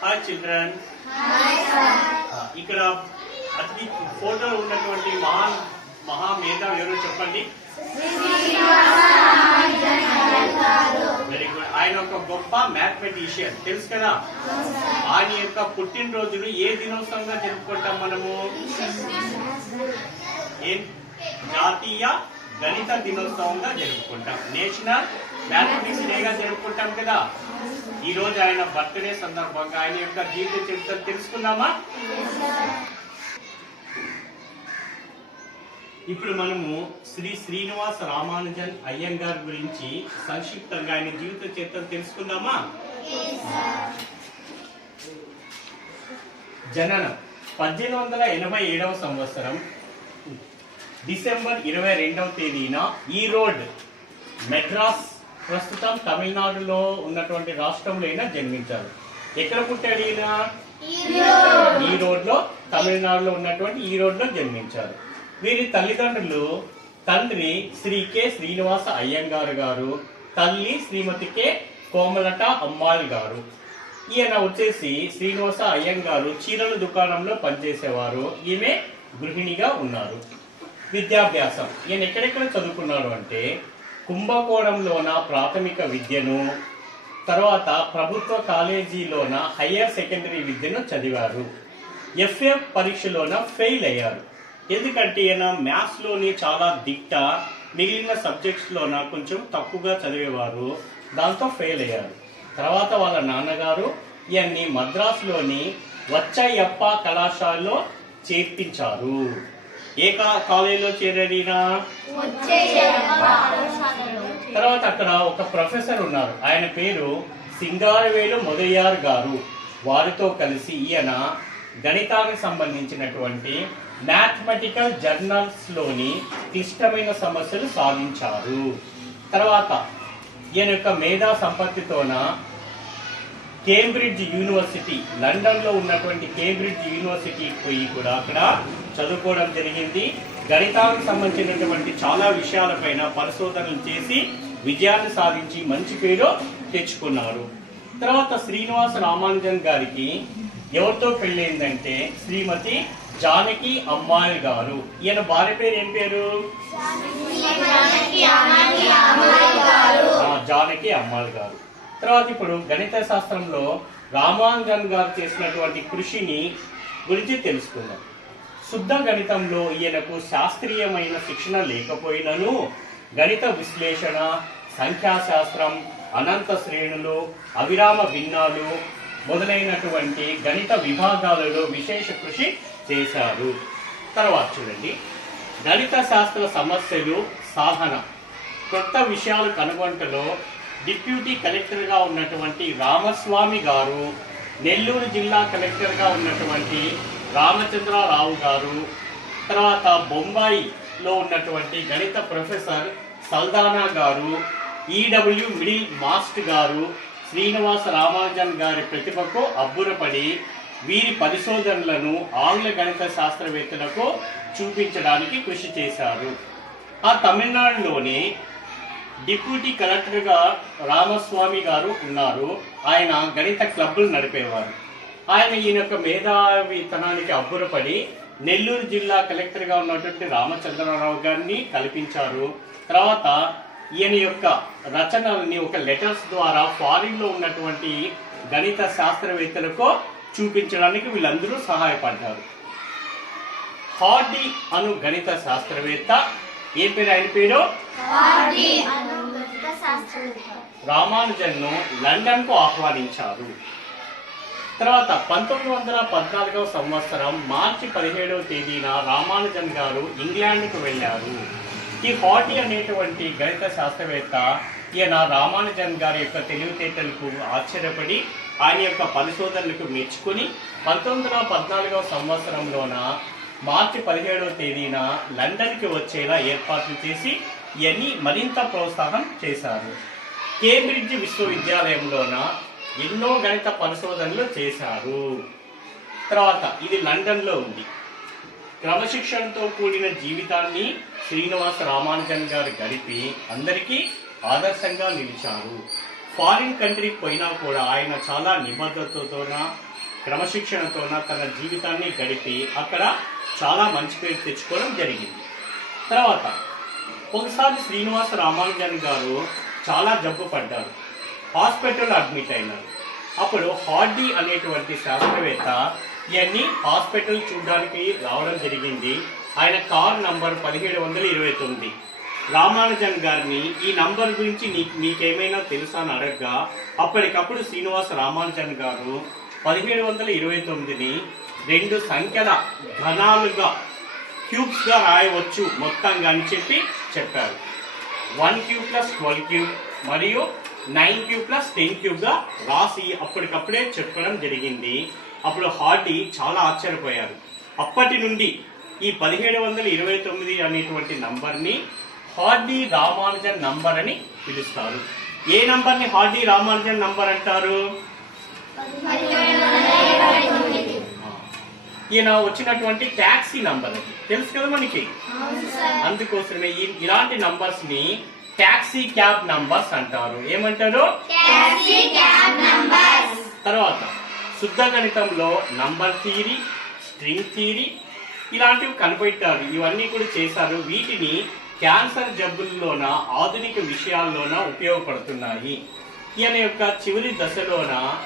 Hi children ఇక్కడ అతి ఫోటోలో ఉన్నటువంటి మహా మహా మేధావి ఎవరో చెప్పండి? వెరీ గుడ్ ఆయన ఒక గొప్ప మ్యాథమెటిషియన్ తెలుసు కదా? ఆయన యొక్క పుట్టినరోజును ఏ దినోత్సవంగా జరుపుకుంటాం మనము? ఏం జాతీయ గణిత దినోత్సవంగా జరుపుకుంటాం. నేషనల్ మ్యాథమెటిక్స్ డేగా జరుపుకుంటాం కదా ఈ రోజు ఆయన బర్త్డే సందర్భంగా ఆయన యొక్క జీవిత చరిత్ర తెలుసుకుందామా? ఇప్పుడు మనము శ్రీ శ్రీనివాస రామానుజన్ అయ్యంగార్ గురించి సంక్షిప్తంగా ఆయన జీవిత చరిత్ర తెలుసుకుందామా? జననం పద్దెనిమిది వందల ఎనభై ఏడవ సంవత్సరం డిసెంబర్ ఇరవై రెండవ తేదీన ఈ రోడ్ మెడ్రాస్ ప్రస్తుతం తమిళనాడులో ఉన్నటువంటి రాష్ట్రంలో అయినా జన్మించారు. ఎక్కడ పుట్టాడు ఈయన? ఈ రోడ్లో తమిళనాడులో ఉన్నటువంటి ఈ రోడ్లో జన్మించారు. వీరి తల్లిదండ్రులు తండ్రి శ్రీ కె. శ్రీనివాస అయ్యంగారు గారు తల్లి శ్రీమతి కె. కోమలట అమ్మాள் గారు. ఈయన వచ్చేసి శ్రీనివాస అయ్యంగారు చీరల దుకాణంలో పనిచేసేవారు. ఈమె గృహిణిగా ఉన్నారు. విద్యాభ్యాసం. ఈయన ఎక్కడెక్కడ చదువుకున్నాడు అంటే కుంభకోణంలోన ప్రాథమిక విద్యను తర్వాత ప్రభుత్వ కాలేజీలోన హయ్యర్ సెకండరీ విద్యను చదివారు. ఎఫ్ఏ పరీక్షలోన ఫెయిల్ అయ్యారు. ఎందుకంటే ఈయన మ్యాథ్స్లోని చాలా దిట్ట మిగిలిన సబ్జెక్ట్స్లోన కొంచెం తక్కువగా చదివేవారు. దాంతో ఫెయిల్ అయ్యారు. తర్వాత వాళ్ళ నాన్నగారు ఈయన్ని మద్రాసులోని వచ్చయ్యప్ప కళాశాలలో చేర్పించారు. ఏ కాలేజీలో చేరాడినా తర్వాత అక్కడ ఒక ప్రొఫెసర్ ఉన్నారు. ఆయన పేరు సింగారవేలు మొదయ్యార్ గారు. వారితో కలిసి ఈయన గణితానికి సంబంధించినటువంటి మ్యాథమెటికల్ జర్నల్స్లోని క్లిష్టమైన సమస్యలు సాధించారు. తర్వాత ఈయన యొక్క మేధా సంపత్తితోన కేంబ్రిడ్జ్ యూనివర్సిటీ లండన్లో ఉన్నటువంటి కేంబ్రిడ్జ్ యూనివర్సిటీకి పోయి కూడా అక్కడ చదువుకోవడం జరిగింది. గణితానికి సంబంధించినటువంటి చాలా విషయాలపైన పరిశోధనలు చేసి విజయాన్ని సాధించి మంచి పేరు తెచ్చుకున్నారు. తర్వాత శ్రీనివాస రామానుజన్ గారికి ఎవరితో పెళ్ళైందంటే శ్రీమతి జానకి అమ్మాయి గారు. ఈయన భార్య పేరు ఏం పేరు? జానకి అమ్మాయి గారు. తర్వాత ఇప్పుడు గణిత శాస్త్రంలో రామానుజన్ గారు చేసినటువంటి కృషిని గురించి తెలుసుకుందాం. శుద్ధ గణితంలో ఈయనకు శాస్త్రీయమైన శిక్షణ లేకపోయినను గణిత విశ్లేషణ సంఖ్యాశాస్త్రం అనంత శ్రేణులు అవిరామ భిన్నాలు మొదలైనటువంటి గణిత విభాగాలలో విశేష కృషి చేశారు. తర్వాత చూడండి. గణిత శాస్త్ర సమస్యలు సాధన. కొత్త విషయాలు కనుగొంటలో డిప్యూటీ కలెక్టర్గా ఉన్నటువంటి రామస్వామి గారు నెల్లూరు జిల్లా కలెక్టర్గా ఉన్నటువంటి రామచంద్రరావు గారు తర్వాత బొంబాయిలో ఉన్నటువంటి గణిత ప్రొఫెసర్ సల్దానా గారు ఈడబ్ల్యూ మిడిల్ మాస్ట్ గారు శ్రీనివాస రామానుజన్ గారి ప్రతిభకు అబ్బురపడి వీరి పరిశోధనలను ఆంగ్ల గణిత శాస్త్రవేత్తలకు చూపించడానికి కృషి చేశారు. ఆ తమిళనాడులోని డిప్యూటీ కలెక్టర్గా రామస్వామి గారు ఉన్నారు. ఆయన గణిత క్లబ్బులు నడిపేవారు. ఆయన ఈయన యొక్క మేధావితనానికి అబ్బురపడి నెల్లూరు జిల్లా కలెక్టర్గా ఉన్నటువంటి రామచంద్రరావు గారిని కల్పించారు. తర్వాత ఈయన యొక్క రచనల్ని ఒక లెటర్స్ ద్వారా ఫారిన్లో ఉన్నటువంటి గణిత శాస్త్రవేత్తలకు చూపించడానికి వీళ్ళందరూ సహాయపడ్డారు. హార్డీ అను గణిత శాస్త్రవేత్త ఏ పేరు? ఆయన పేరు? రామానుజన్ను లండన్కు ఆహ్వానించారు. తర్వాత పంతొమ్మిది వందల పద్నాలుగవ సంవత్సరం మార్చి పదిహేడవ తేదీన రామానుజన్ గారు ఇంగ్లాండ్కు వెళ్ళారు. ఈ హాటీ అనేటువంటి గణిత శాస్త్రవేత్త ఈయన రామానుజన్ గారి యొక్క తెలివితేటలకు ఆశ్చర్యపడి ఆయన యొక్క పరిశోధనలకు మెచ్చుకుని పంతొమ్మిది వందల పద్నాలుగవ సంవత్సరంలోన మార్చి పదిహేడవ తేదీన లండన్కి వచ్చేలా ఏర్పాట్లు చేసి ఇవన్నీ మరింత ప్రోత్సాహం చేశారు. కేంబ్రిడ్జ్ విశ్వవిద్యాలయంలోన ఎన్నో గణిత పరిశోధనలు చేశారు. తర్వాత ఇది లండన్లో ఉంది. క్రమశిక్షణతో కూడిన జీవితాన్ని శ్రీనివాస రామానుజన్ గారు గడిపి అందరికీ ఆదర్శంగా నిలిచారు. ఫారిన్ కంట్రీకి పోయినా కూడా ఆయన చాలా నిబద్ధతతోన క్రమశిక్షణతోన తన జీవితాన్ని గడిపి అక్కడ చాలా మంచి పేరు తెచ్చుకోవడం జరిగింది. తర్వాత ఒకసారి శ్రీనివాస రామానుజన్ గారు చాలా జబ్బు పడ్డారు. హాస్పిటల్ అడ్మిట్ అయినారు. అప్పుడు హార్డీ అనేటువంటి శాస్త్రవేత్త ఇవన్నీ హాస్పిటల్ చూడడానికి రావడం జరిగింది. ఆయన కార్ నంబర్ పదిహేడు వందల ఇరవై తొమ్మిది. రామానుజన్ గారిని ఈ నంబర్ గురించి నీకు నీకేమైనా తెలుసా అని అడగగా అప్పటికప్పుడు శ్రీనివాస రామానుజన్ గారు పదిహేడు వందల ఇరవై తొమ్మిదిని రెండు సంఖ్యల ఘనాలుగా క్యూబ్స్గా రాయవచ్చు మొత్తంగా అని చెప్పి చెప్పారు. One cube plus twelve cube మరియు నైన్ క్యూబ్ ప్లస్ టెన్ క్యూబ్గా రాసి అప్పటికప్పుడే చెప్పడం జరిగింది. అప్పుడు హార్డీ చాలా ఆశ్చర్యపోయారు. అప్పటి నుండి ఈ పదిహేడు వందల ఇరవై తొమ్మిది అనేటువంటి నంబర్ని హార్డీ రామానుజన్ నంబర్ అని పిలుస్తారు. ఏ నంబర్ని హార్డీ రామానుజన్ నంబర్ అంటారు? ఈయన వచ్చినటువంటి ట్యాక్సీ నంబర్ అది. తెలుసు కదా మనకి? అందుకోసమే ఇలాంటి నంబర్స్ని ట్యాక్సీ క్యాబ్ నంబర్స్ అంటారు. ఏమంటారు? తర్వాత శుద్ధ గణితంలో నంబర్ థియరీ స్ట్రింగ్ థియరీ ఇలాంటివి కనిపెట్టారు. ఇవన్నీ కూడా చేశారు. వీటిని క్యాన్సర్ జబ్బుల్లోన ఆధునిక విషయాల్లోన ఉపయోగపడుతున్నాయి. ఈయన యొక్క చివరి దశలోన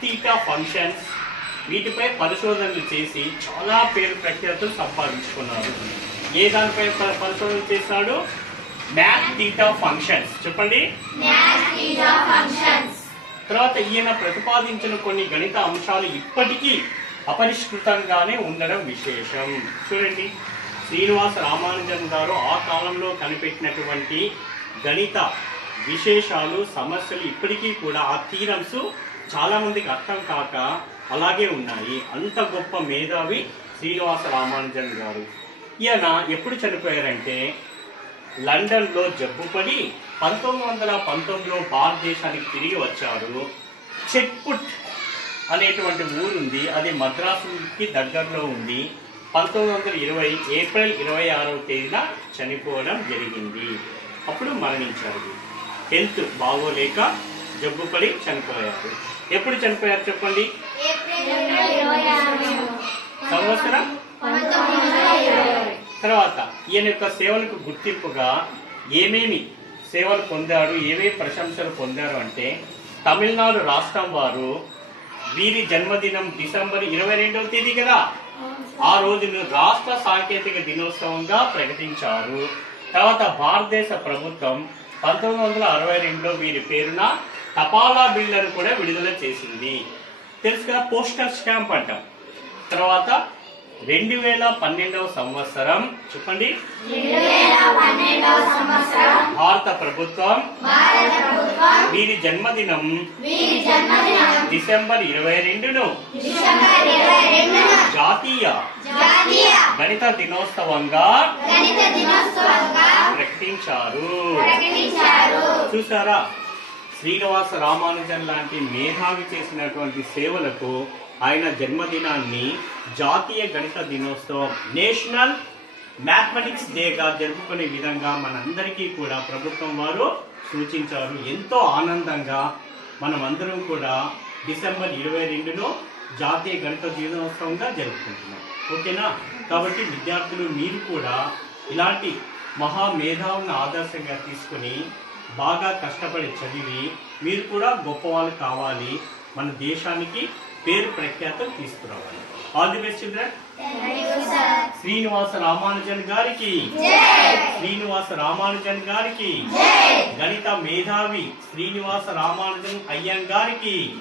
థీటా ఫంక్షన్స్ వీటిపై పరిశోధనలు చేసి చాలా పేరు ప్రఖ్యాతులు సంపాదించుకున్నారు. ఏ దానిపై పరిశోధన చేశాడు? Math theta functions. చెప్పండి. తర్వాత ఈయన ప్రతిపాదించిన కొన్ని గణిత అంశాలు ఇప్పటికీ అపరిష్కృతంగానే ఉండడం విశేషం. చూడండి. శ్రీనివాస రామానుజన్ గారు ఆ కాలంలో కనిపెట్టినటువంటి గణిత విశేషాలు సమస్యలు ఇప్పటికీ కూడా ఆ థీరమ్స్ చాలా మందికి అర్థం కాక అలాగే ఉన్నాయి. అంత గొప్ప మేధావి శ్రీనివాస రామానుజన్ గారు. ఈయన ఎప్పుడు చనిపోయారంటే లండన్లో జబ్బుపడి పంతొమ్మిది వందల పంతొమ్మిదిలో భారతదేశానికి తిరిగి వచ్చారు. చెట్పుట్ అనేటువంటి ఊరుంది. అది మద్రాసుకి దగ్గరలో ఉంది. పంతొమ్మిది వందల ఇరవై ఏప్రిల్ ఇరవై ఆరవ తేదీన చనిపోవడం జరిగింది. అప్పుడు మరణించారు. హెల్త్ బాగోలేక జబ్బుపడి చనిపోయారు. ఎప్పుడు చనిపోయారు చెప్పండి? సంవత్సరం? తర్వాత ఈయన యొక్క సేవలకు గుర్తింపుగా ఏమేమి సేవలు పొందారు ఏమేమి ప్రశంసలు పొందారు అంటే తమిళనాడు రాష్ట్రం వారు వీరి జన్మదినం డిసెంబర్ ఇరవై రెండవ తేదీ కదా? ఆ రోజును రాష్ట్ర సాంకేతిక దినోత్సవంగా ప్రకటించారు. తర్వాత భారతదేశ ప్రభుత్వం పంతొమ్మిది వందల అరవై రెండులో వీరి పేరున తపాలా బిల్లను కూడా విడుదల చేసింది. తెలుసు కదా పోస్టల్ స్టాంప్ అంటాం. తర్వాత రెండు వేల పన్నెండవ సంవత్సరం చెప్పండి. భారత ప్రభుత్వం వీరి జన్మదినం డిసెంబర్ ఇరవై రెండును జాతీయ గణిత దినోత్సవంగా ప్రకటించారు. చూసారా శ్రీనివాస రామానుజన్ లాంటి మేధావి చేసినటువంటి సేవలకు ఆయన జన్మదినాన్ని జాతీయ గణిత దినోత్సవం నేషనల్ మ్యాథమెటిక్స్ డేగా జరుపుకునే విధంగా మనందరికీ కూడా ప్రభుత్వం వారు సూచించారు. ఎంతో ఆనందంగా మనమందరం కూడా డిసెంబర్ ఇరవై రెండులో జాతీయ గణిత దినోత్సవంగా జరుపుకుంటున్నాం. ఓకేనా? కాబట్టి విద్యార్థులు మీరు కూడా ఇలాంటి మహా మేధావుని ఆదర్శంగా తీసుకుని బాగా కష్టపడి చదివి మీరు కూడా గొప్పవాళ్ళు కావాలి. మన దేశానికి పేరు ప్రఖ్యాతం తీసుకురావాలి. All the best children Srinivasa Ramanujan గారికి. శ్రీనివాస రామానుజన్ గారికి. గణిత మేధావి శ్రీనివాస రామానుజన్ అయ్యం గారికి.